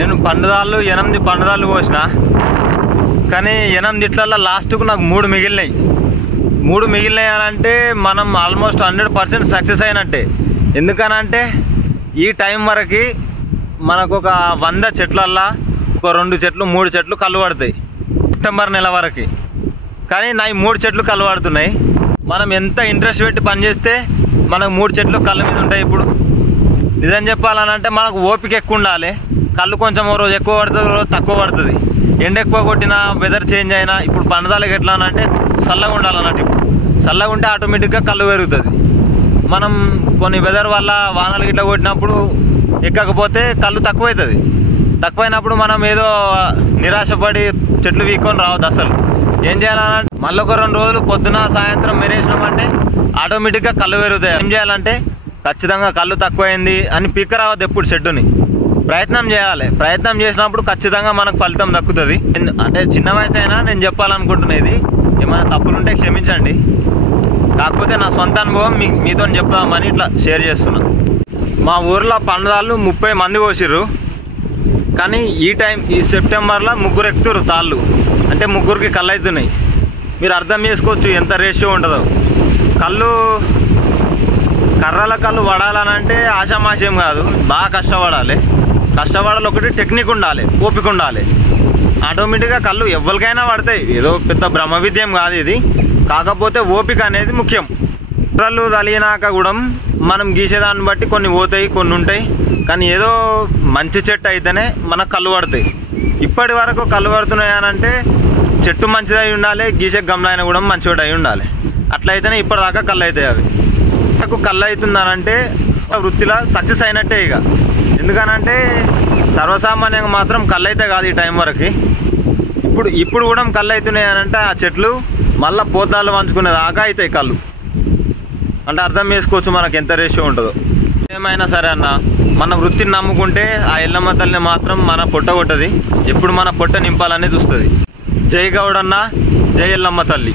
నేను పండుదాళ్ళు 8 పండుదాళ్ళు కోసిన, కానీ 8 లాస్ట్కు నాకు 3 మిగిలినాయి. 3 మిగిలినాయి అని అంటే మనం ఆల్మోస్ట్ 100% సక్సెస్ అయినట్టే. ఎందుకనంటే ఈ టైం వరకు మనకు ఒక 100 చెట్లల్లో ఒక 2 చెట్లు 3 చెట్లు కళ్ళు పడతాయి సెప్టెంబర్ నెల వరకు. కానీ నా 3 చెట్లు కళ్ళు పడుతున్నాయి. మనం ఎంత ఇంట్రెస్ట్ పెట్టి పనిచేస్తే మనకు 3 చెట్లు కళ్ళ మీద ఉంటాయి. ఇప్పుడు నిజం చెప్పాలనంటే మనకు ఓపిక ఎక్కువ ఉండాలి. కళ్ళు కొంచెం ఓ రోజు ఎక్కువ పడుతుంది, రోజు తక్కువ పడుతుంది. ఎండ ఎక్కువ కొట్టినా, వెదర్ చేంజ్ అయినా, ఇప్పుడు పండుదాలకు ఎట్లా అంటే చల్లగా ఉండాలన్నట్టు. ఇప్పుడు చల్లగా ఉంటే ఆటోమేటిక్గా కళ్ళు పెరుగుతుంది. మనం కొన్ని వెదర్ వల్ల వానలు గిట్లా కొట్టినప్పుడు ఎక్కకపోతే కళ్ళు తక్కువ అవుతుంది. తక్కువైనప్పుడు మనం ఏదో నిరాశపడి చెట్లు వీక్కొని రావద్దు. అసలు ఏం చేయాలంటే మళ్ళీ ఒక 2 రోజులు పొద్దున సాయంత్రం మెరేసినామంటే ఆటోమేటిక్గా కళ్ళు పెరుగుతాయి. ఏం చేయాలంటే ఖచ్చితంగా కళ్ళు తక్కువైంది అని పీక రావద్దు. ఎప్పుడు చెట్టుని ప్రయత్నం చేయాలి. ప్రయత్నం చేసినప్పుడు ఖచ్చితంగా మనకు ఫలితం దక్కుతుంది. అంటే చిన్న వయసు అయినా నేను చెప్పాలనుకుంటున్నది, ఏమైనా తప్పులుంటే క్షమించండి. కాకపోతే నా సొంత అనుభవం మీతో చెప్తామని ఇట్లా షేర్ చేస్తున్నా. మా ఊర్లో పండుదాళ్ళు 30 మంది కోసిర్రు. కానీ ఈ సెప్టెంబర్లో 3 ఎక్కుతారు తాళ్ళు. అంటే 3కి కళ్ళు అవుతున్నాయి. మీరు అర్థం చేసుకోవచ్చు ఎంత రేషియో ఉంటుందో. కర్రల కళ్ళు పడాలనంటే ఆషామాషం కాదు, బాగా కష్టపడాలి. ఒకటి టెక్నిక్ ఉండాలి, ఓపిక ఉండాలి. ఆటోమేటిక్గా కళ్ళు ఎవరికైనా పడతాయి. ఏదో పెద్ద బ్రహ్మ విద్యం కాదు ఇది. కాకపోతే ఓపిక అనేది ముఖ్యం. కర్రలు తలిగినాక కూడా మనం గీసేదాన్ని బట్టి కొన్ని పోతాయి, కొన్ని ఉంటాయి. కానీ ఏదో మంచి చెట్టు అయితేనే మనకు కళ్ళు పడతాయి. ఇప్పటి వరకు కళ్ళు పడుతున్నాయి అనంటే చెట్టు మంచిదై ఉండాలి, గీసే గమలైన కూడా మంచివాడు అయి ఉండాలి. అట్లయితేనే ఇప్పటిదాకా కళ్ళు అవుతాయి. అవి నాకు కళ్ళు అవుతుందనంటే వృత్తిలో సక్సెస్ అయినట్టే. ఇక ఎందుకనంటే సర్వసామాన్యంగా మాత్రం కళ్ళు అయితే కాదు ఈ టైం వరకు. ఇప్పుడు కూడా కళ్ళు అవుతున్నాయి అనంటే ఆ చెట్లు మళ్ళీ పోతాలు పంచుకునే దాకా అవుతాయి కళ్ళు. అంటే అర్థం చేసుకోవచ్చు మనకు ఎంత రేషియో ఉంటుందో. ఏమైనా సరే అన్న, మన వృత్తిని నమ్ముకుంటే ఆ ఎల్లమ్మ తల్లిని మాత్రం మన పొట్ట కొట్టది. ఎప్పుడు మన పొట్ట నింపాలనే చూస్తుంది. జై గౌడన్న, జై ఎల్లమ్మ తల్లి.